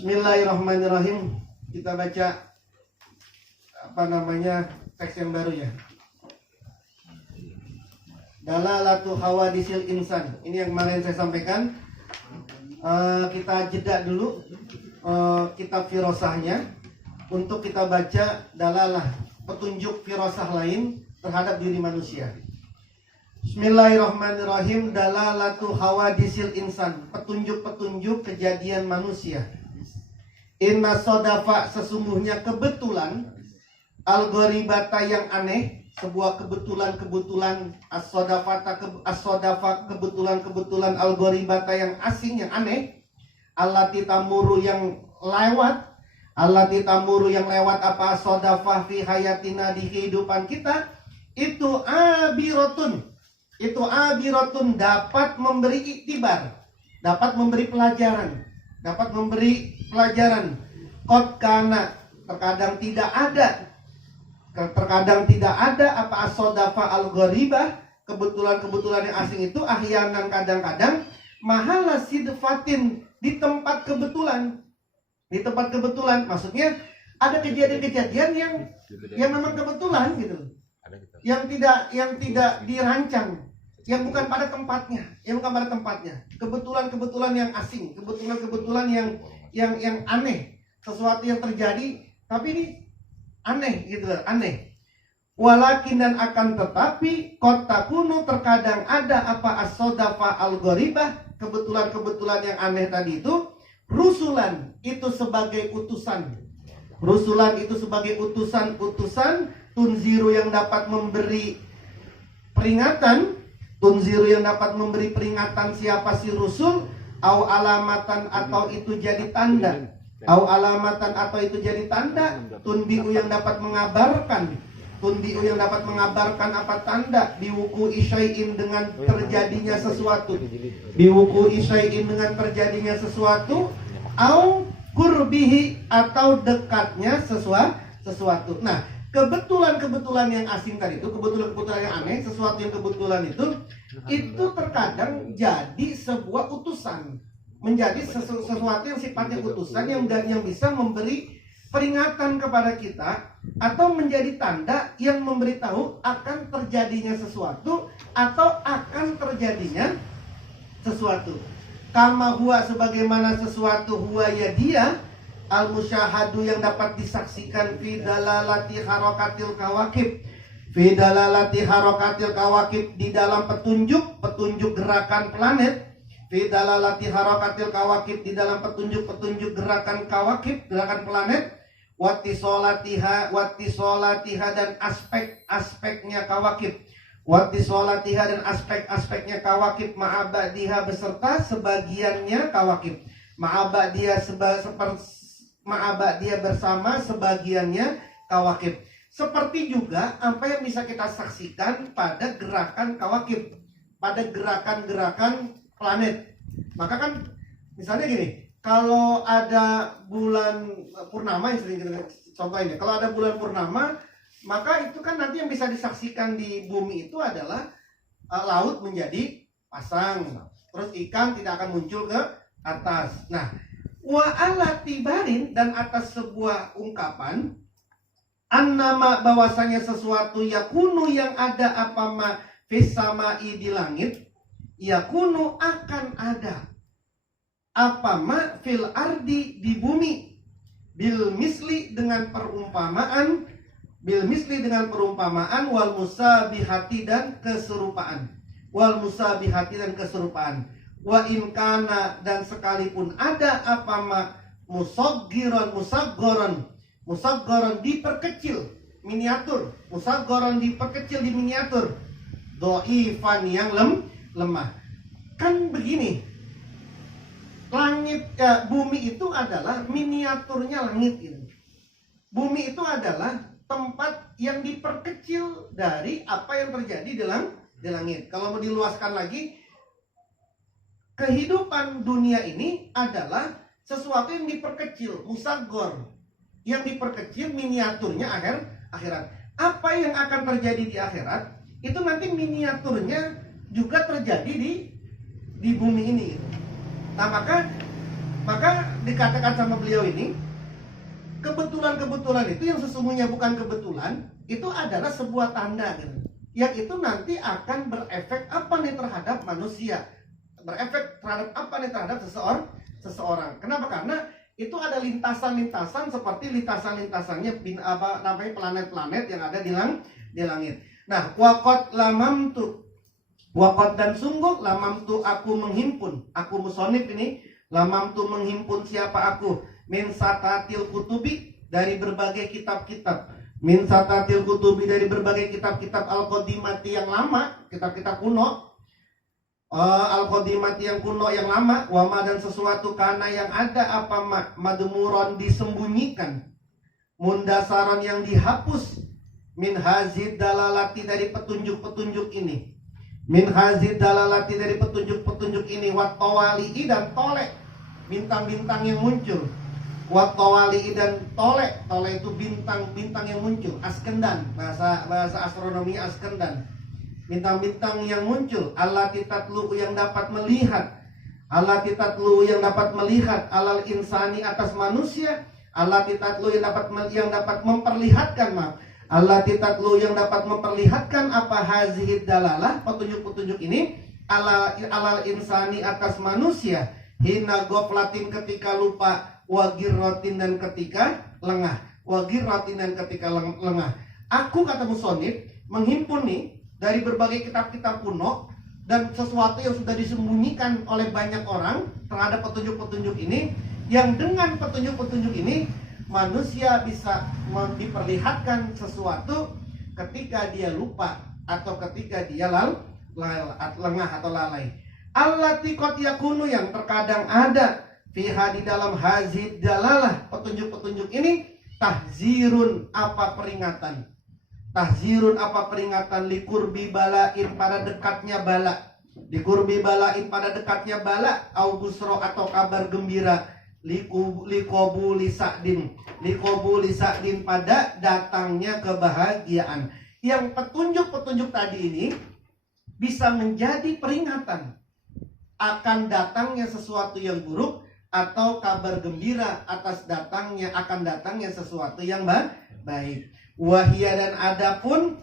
Bismillahirrahmanirrahim. Kita baca teks yang baru ya. Dalalatu hawadisil insan. Ini yang kemarin saya sampaikan. Kita jeda dulu kitab firosahnya untuk kita baca dalalah, petunjuk firosah lain terhadap diri manusia. Bismillahirrahmanirrahim. Dalalatu hawadisil insan, petunjuk-petunjuk kejadian manusia. Inna sodafa, sesungguhnya kebetulan, algoribata yang aneh, sebuah kebetulan as-sodafa kebetulan algoribata yang asing, yang aneh, allati tamuru yang lewat, apa as-sodafa fi hayatina, di kehidupan kita, itu abirotun dapat memberi iktibar, dapat memberi pelajaran. Qad kana, terkadang tidak ada apa as-sodafa al-gharibah, kebetulan yang asing itu ahyanan, kadang-kadang mahala sidfatin, di tempat kebetulan, maksudnya ada kejadian-kejadian yang memang kebetulan gitu, yang tidak dirancang, yang bukan pada tempatnya, kebetulan yang asing, kebetulan yang aneh, sesuatu yang terjadi tapi ini aneh gitu, aneh. Walakin, dan akan tetapi, kota kuno, terkadang ada apa as-sodafa al-gharibah, kebetulan yang aneh tadi itu, rusulan itu sebagai utusan, tunziru yang dapat memberi peringatan, siapa si rusul, au alamatan, atau itu jadi tanda, tunbiu yang dapat mengabarkan apa tanda, biwuku isyai'in, dengan terjadinya sesuatu, au kurbihi, atau dekatnya sesuatu. Nah, kebetulan yang asing tadi itu, kebetulan yang aneh, sesuatu yang kebetulan itu terkadang jadi sebuah utusan, menjadi sesuatu yang sifatnya utusan, yang bisa memberi peringatan kepada kita, atau menjadi tanda yang memberitahu akan terjadinya sesuatu atau akan terjadinya sesuatu. Kama huwa, sebagaimana sesuatu, huwa ya dia, al-musyahadu yang dapat disaksikan, fi dalalati harakatil kawakib, di dalam petunjuk gerakan planet, fi dalalati harakatil kawakib, di dalam petunjuk gerakan planet, wattisolatiha, dan aspek-aspeknya kawakib, ma'abadiha, beserta sebagiannya kawakib, ma'abadiha bersama sebagiannya kawakib. Seperti juga apa yang bisa kita saksikan pada gerakan kawakib, pada gerakan planet. Maka kan misalnya gini, kalau ada bulan purnama, yang sering kita contohnya, kalau ada bulan purnama, maka itu kan nanti yang bisa disaksikan di bumi itu adalah laut menjadi pasang, terus ikan tidak akan muncul ke atas. Nah, wa ala tibarin, dan atas sebuah ungkapan, annama, bahwasanya sesuatu, yakunu yang ada, apa ma fis samai, di langit, yakunu akan ada, apa ma fil ardi, di bumi, bil misli dengan perumpamaan, wal musabihati, dan keserupaan, wa in kana, dan sekalipun ada, apa ma musaggoron, diperkecil, miniatur, diperkecil di miniatur, doifan, yang lemah. Kan begini, langit, bumi itu adalah miniaturnya langit ini. Bumi itu adalah tempat yang diperkecil dari apa yang terjadi di langit. Kalau mau diluaskan lagi, kehidupan dunia ini adalah sesuatu yang diperkecil, musaggor, yang diperkecil miniaturnya akhirat. Apa yang akan terjadi di akhirat itu nanti miniaturnya juga terjadi di bumi ini. Nah, Maka dikatakan sama beliau ini, kebetulan-kebetulan itu yang sesungguhnya bukan kebetulan, itu adalah sebuah tanda gitu. Yang itu nanti akan berefek apa nih terhadap manusia, berefek terhadap apa nih terhadap seseorang. Kenapa? Karena itu ada lintasan-lintasan seperti lintasan-lintasannya namanya planet-planet yang ada di langit. Nah, waqad lamamtu, waqad dan sungguh lamamtu aku menghimpun, aku musonif ini, lamamtu menghimpun siapa aku, min satatil kutubi dari berbagai kitab-kitab, min satatil kutubi dari berbagai kitab-kitab al-qadimati yang lama, kitab-kitab kuno, al-qadimati yang kuno yang lama, wama dan sesuatu karena yang ada apa madmuron disembunyikan, mundasaron yang dihapus, min hazid dalalati dari petunjuk-petunjuk ini, min hazid dalalati dari petunjuk-petunjuk ini, wattawali dan tolek bintang-bintang yang muncul, wattawali dan tolek itu bintang-bintang yang muncul, askendan, bahasa astronomi askendan, bintang-bintang yang muncul, allati tatlu yang dapat melihat, allati tatlu yang dapat melihat, alal insani atas manusia, allati tatlu yang dapat memperlihatkan, allati tatlu yang dapat memperlihatkan apa hazihid dalalah, petunjuk-petunjuk ini, alal insani atas manusia, hina goflatin ketika lupa, wagirrotin dan ketika lengah, wagirrotin dan ketika lengah. Aku, kata musonif, menghimpun nih dari berbagai kitab-kitab kuno dan sesuatu yang sudah disembunyikan oleh banyak orang terhadap petunjuk-petunjuk ini, yang dengan petunjuk-petunjuk ini manusia bisa diperlihatkan sesuatu ketika dia lupa atau ketika dia lengah atau lalai. Allati qad yakunu yang terkadang ada fiha di dalam hazid dalalah, petunjuk-petunjuk ini, tahzirun apa peringatan, tahzirun apa peringatan, likurbi balain pada dekatnya bala, likurbi balain pada dekatnya bala, au busro atau kabar gembira, likobuli sa'din pada datangnya kebahagiaan. Yang petunjuk-petunjuk tadi ini bisa menjadi peringatan akan datangnya sesuatu yang buruk atau kabar gembira atas akan datangnya sesuatu yang baik. Wahia dan adapun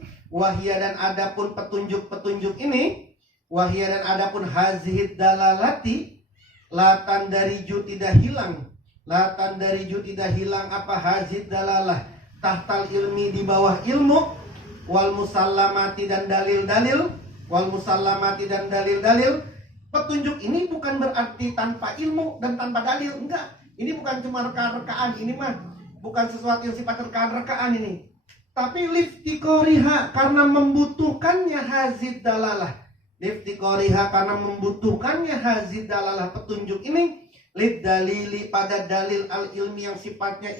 petunjuk-petunjuk ini, wahia dan adapun hazihid dalalati, latan dari ju tidak hilang, latan dari ju tidak hilang apa hazid dalalah, tahtal ilmi di bawah ilmu, wal musallamati dan dalil-dalil, wal musallamati dan dalil-dalil. Petunjuk ini bukan berarti tanpa ilmu dan tanpa dalil, enggak. Ini bukan cuma reka-rekaan, ini mah bukan sesuatu yang sifat reka-rekaan ini. Tapi liftikoriha karena membutuhkannya hazid dalalah, liftikoriha karena membutuhkannya hazid dalalah petunjuk ini, lid dalili pada dalil al ilmi yang sifatnya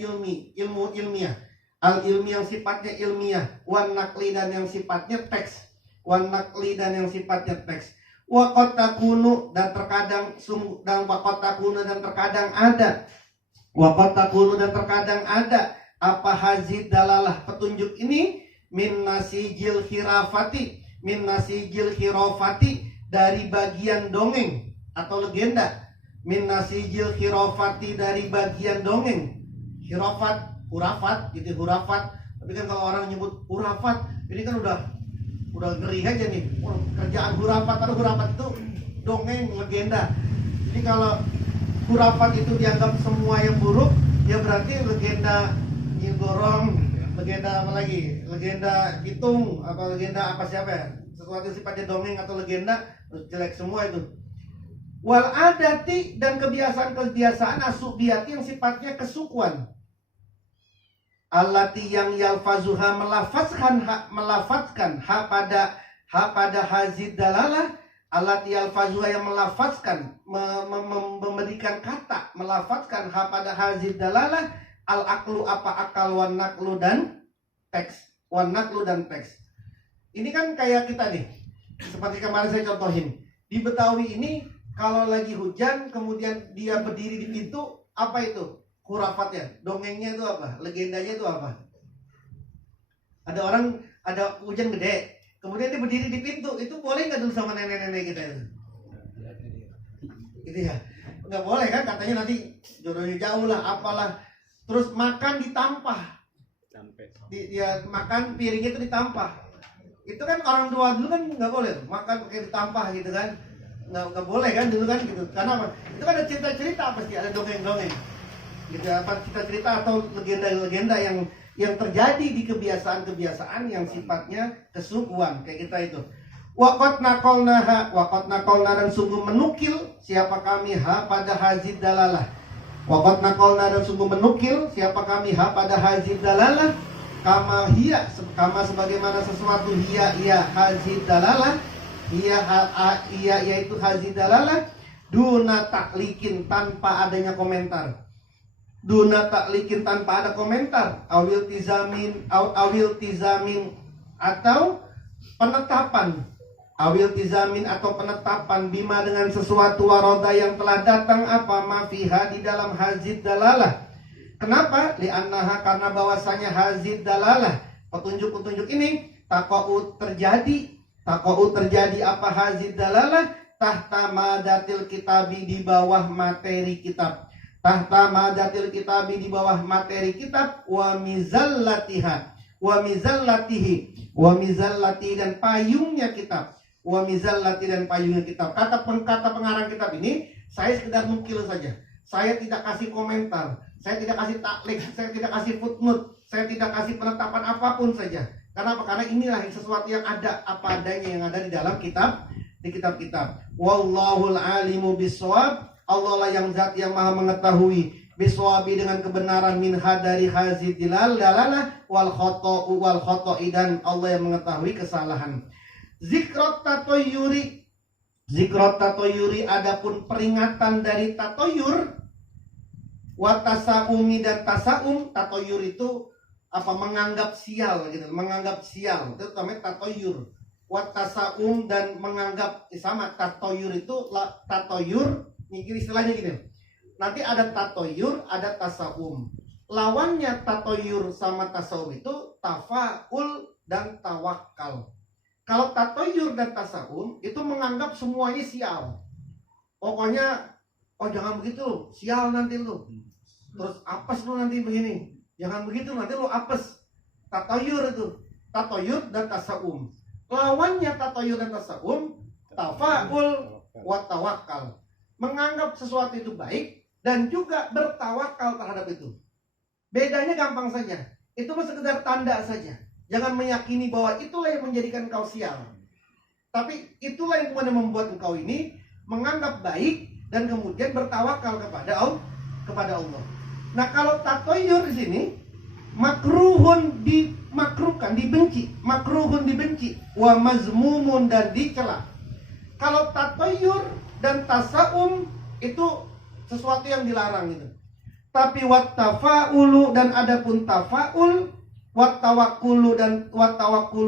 ilmu ilmiah, al ilmi yang sifatnya ilmiah, wan nakli dan yang sifatnya teks, wan nakli dan yang sifatnya teks. Waqad takunu dan terkadang dan waqad takunu dan terkadang ada, waqad takunu dan terkadang ada apa hazid dalalah petunjuk ini, min nasijil khirafati, min nasijil khirafati dari bagian dongeng atau legenda, min nasijil khirafati dari bagian dongeng, khirafat hurafat gitu, hurafat. Tapi kan kalau orang nyebut hurafat ini kan udah ngeri aja nih, kerjaan hurafat. Padahal hurafat itu dongeng, legenda. Jadi kalau hurafat itu dianggap semua yang buruk, ya berarti legenda Nyinggorong, legenda apa lagi, legenda Bitung atau legenda apa siapa ya, sesuatu yang sifatnya dongeng atau legenda jelek semua itu. Wal adati dan kebiasaan-kebiasaan asubiati yang sifatnya kesukuan, allati yang yalfazuha melafatkan ha pada hazid dalalah, allati yalfazuha yang melafazkan memberikan kata, melafatkan ha pada hazid dalalah, al aklu apa akal, wan naklu dan teks, wan naklu dan teks. Ini kan kayak kita nih, seperti kemarin saya contohin di Betawi ini, kalau lagi hujan kemudian dia berdiri di pintu, apa itu hurafatnya, dongengnya itu apa, legendanya itu apa? Ada orang, ada hujan gede, kemudian dia berdiri di pintu, itu boleh nggak dulu sama nenek-nenek kita itu? Gitu ya. nggak boleh kan, katanya nanti jodohnya jauh lah, apalah. Terus makan ditampah, dia makan piringnya itu ditampah. Itu kan orang tua dulu kan nggak boleh makan pakai ditampah gitu kan, nggak boleh kan dulu kan gitu. Karena apa? Itu kan ada cerita-cerita, pasti ada dongeng-dongeng gitu, apa cerita-cerita atau legenda-legenda yang terjadi di kebiasaan-kebiasaan yang sifatnya kesukuan kayak kita itu. Waqat nakolna dan sungguh menukil siapa kami pada hazid dalalah. Waqat nakolna dan sungguh menukil siapa kami pada hazid dalalah. Kama sebagaimana sesuatu ia hazid dalalah. Ia yaitu hazid dalalah. Duna taklikin tanpa adanya komentar. Duna taklikin tanpa ada komentar. Awil tizamin atau penetapan. Awil tizamin atau penetapan bima dengan sesuatu waroda yang telah datang apa mafiha di dalam hazid dalalah. Kenapa? Li'annaha karena bahwasanya hazid dalalah, petunjuk-petunjuk ini taqa'u terjadi apa hazid dalalah tahta madatil kitabi di bawah materi kitab. Tahta madatil kitabi di bawah materi kitab wa mizallatihi dan payungnya kitab. Wa mizallati dan payungnya kitab. Kata pengarang kitab ini saya sekedar nukil saja. Saya tidak kasih komentar, saya tidak kasih taklik, saya tidak kasih footnote, saya tidak kasih penetapan apapun saja. Karena apa? Karena inilah sesuatu yang ada apa adanya yang ada di dalam kitab, di kitab-kitab. Wallahul alimu bisawab. Allah lah yang zat yang maha mengetahui biswabi dengan kebenaran minha dari hazid dalalah wal khoto'i dan Allah yang mengetahui kesalahan. Zikrot tatoyuri adapun peringatan dari tatoyur watasaumi dan tasaum. Tatoyur itu apa? Menganggap sial gitu, menganggap sial itu namanya tatoyur. Watasaum dan menganggap sama. Tatoyur itu tatoyur ini istilahnya gini. Nanti ada tatoyur, ada tasaum. Lawannya tatoyur sama tasaum itu tafaul dan tawakal. Kalau tatoyur dan tasaum itu menganggap semuanya sial. Pokoknya, oh jangan begitu, sial nanti lu. Terus apes lu nanti begini. Jangan begitu, nanti lu apes. Tatoyur itu, tatoyur dan tasaum. Lawannya tatoyur dan tasaum, tafaul wa tawakal. Menganggap sesuatu itu baik dan juga bertawakal terhadap itu. Bedanya gampang saja. Itu sekedar tanda saja. Jangan meyakini bahwa itulah yang menjadikan kau sial. Tapi itulah yang kemudian membuat engkau ini menganggap baik dan kemudian bertawakal kepada Allah. Nah, kalau tatoyur di sini makruhun dimakruhkan, dibenci, makruhun dibenci, wa mazmumun dan dicela. Kalau tatoyur dan tasaum itu sesuatu yang dilarang gitu. Tapi wattafaulu dan adapun tafaul, wattawakkulu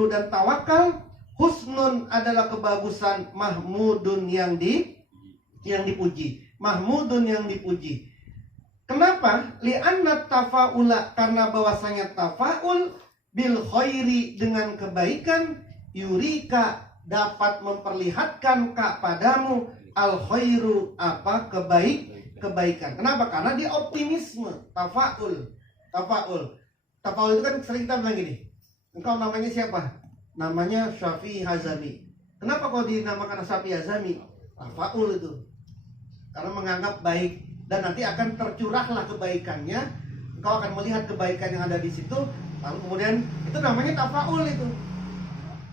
dan tawakal, husnun adalah kebagusan, mahmudun yang dipuji. Mahmudun yang dipuji. Kenapa? Li'anna tafaula karena bahwasanya tafaul bil khairi dengan kebaikan, yurika dapat memperlihatkan kepadamu al khairu apa kebaikan. Kenapa? Karena dia optimisme. Tafaul itu kan sering kita bilang gini, engkau namanya siapa? Namanya Syafi'i Hazami. Kenapa kau dinamakan Syafi'i Hazami? Tafaul itu karena menganggap baik dan nanti akan tercurahlah kebaikannya. Engkau akan melihat kebaikan yang ada di situ, lalu kemudian itu namanya tafaul itu.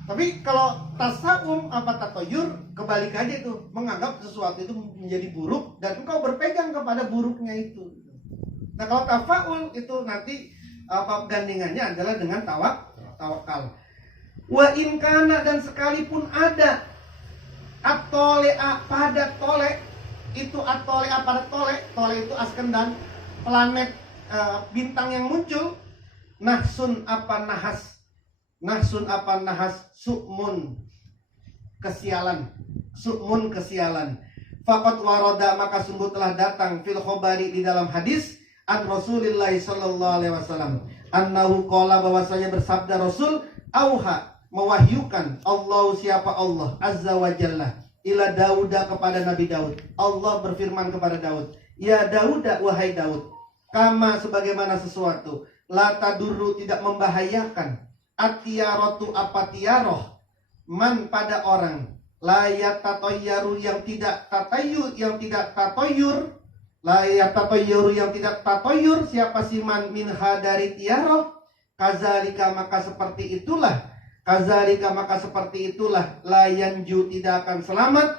Tapi kalau tasaum apa tatoyur, kebalikannya itu, menganggap sesuatu itu menjadi buruk dan engkau berpegang kepada buruknya itu. Nah, kalau tafaul itu nanti apa gandengannya adalah dengan tawakal. Wa in kana dan sekalipun ada atolea pada tole itu atolea pada tole itu askendan planet bintang yang muncul. Nahsun apa nahas su'mun kesialan. Faqat waroda maka sungguh telah datang fil khobari di dalam hadis an Rasulillah sallallahu alaihi wasallam annahu qala bahwasanya bersabda Rasul auha mewahyukan Allah siapa Allah azza wa jalla ila Dauda kepada Nabi Daud. Allah berfirman kepada Daud, ya Daud, wahai Daud, kama sebagaimana sesuatu, la tadurru tidak membahayakan, atiyaratu apa tiaroh, man pada orang, la yatatoyyaru yang tidak tatayur, la yatatoyyaru yang tidak tatoyur, siapa si man minha dari tiaroh, kazalika maka seperti itulah, la yanju tidak akan selamat,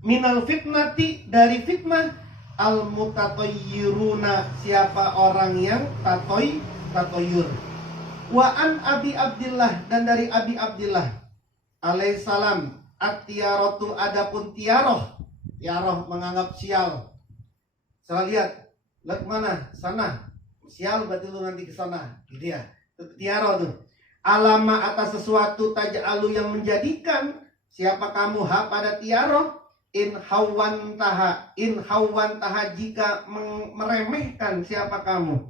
minal fitnati dari fitnah, al mutatoyyiruna siapa orang yang tatoyur. Wa an Abi Abdillah dan dari Abi Abdillah alaihissalam, at-tiaratu adapun tiaroh menganggap sial. Salah lihat mana? Sana. Sial berarti lu nanti ke sana. Gitu ya. Tiaroh tuh. Alama atas sesuatu taj'alu yang menjadikan siapa kamu pada tiaroh, in hawan taha jika meremehkan siapa kamu.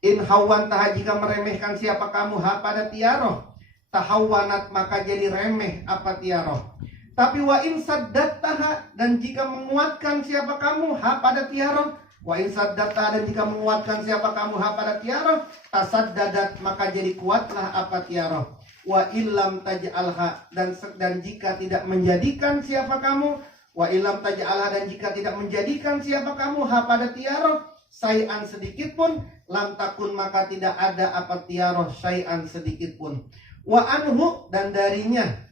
In hawan taha jika meremehkan siapa kamu pada tiaroh, tahawanat maka jadi remeh apa tiaroh. Tapi wa in saddattaha dan jika menguatkan siapa kamu pada tiaroh, wa in saddattaha dan jika menguatkan siapa kamu pada tiaroh, tasaddadat maka jadi kuatlah apa tiaroh. Wa illam taj'alha dan jika tidak menjadikan siapa kamu, wa illam taj'alha dan jika tidak menjadikan siapa kamu pada tiaroh, syai'an sedikit pun, lam takun maka tidak ada apa tiaroh syai'an sedikit pun. Wa anhu dan darinya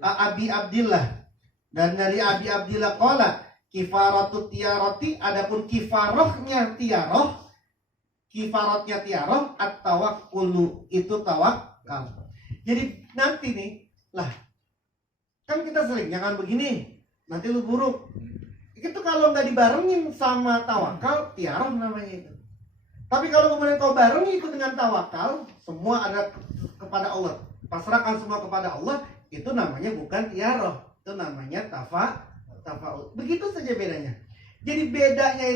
Abi Abdillah dan dari Abi Abdillah qala kifaratu tiarati adapun kifarahnya tiaroh at-tawakkulu itu tawakal. Jadi nanti nih lah kan kita sering jangan begini nanti lu buruk. Itu kalau nggak dibarengin sama tawakal tiaroh namanya itu. Tapi kalau kemudian kau barengi itu dengan tawakal, semua ada kepada Allah, pasrahkan semua kepada Allah, itu namanya bukan tiaroh, itu namanya tafa'ul. Begitu saja bedanya. Jadi bedanya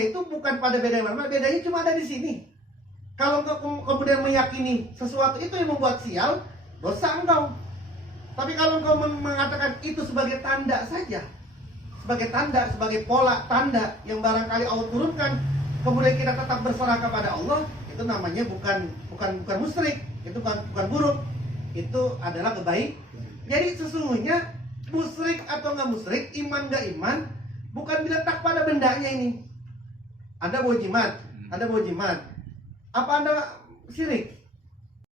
itu bukan pada beda yang mana, bedanya cuma ada di sini. Kalau engkau kemudian meyakini sesuatu itu yang membuat sial, dosa engkau. Tapi kalau engkau mengatakan itu sebagai tanda saja, sebagai pola tanda yang barangkali Allah turunkan, kemudian kita tetap berserah kepada Allah, itu namanya bukan musyrik, itu bukan buruk, itu adalah kebaik. Jadi sesungguhnya musyrik atau nggak musyrik, iman nggak iman, bukan diletak pada bendanya ini. Anda bawa jimat, apa Anda syirik?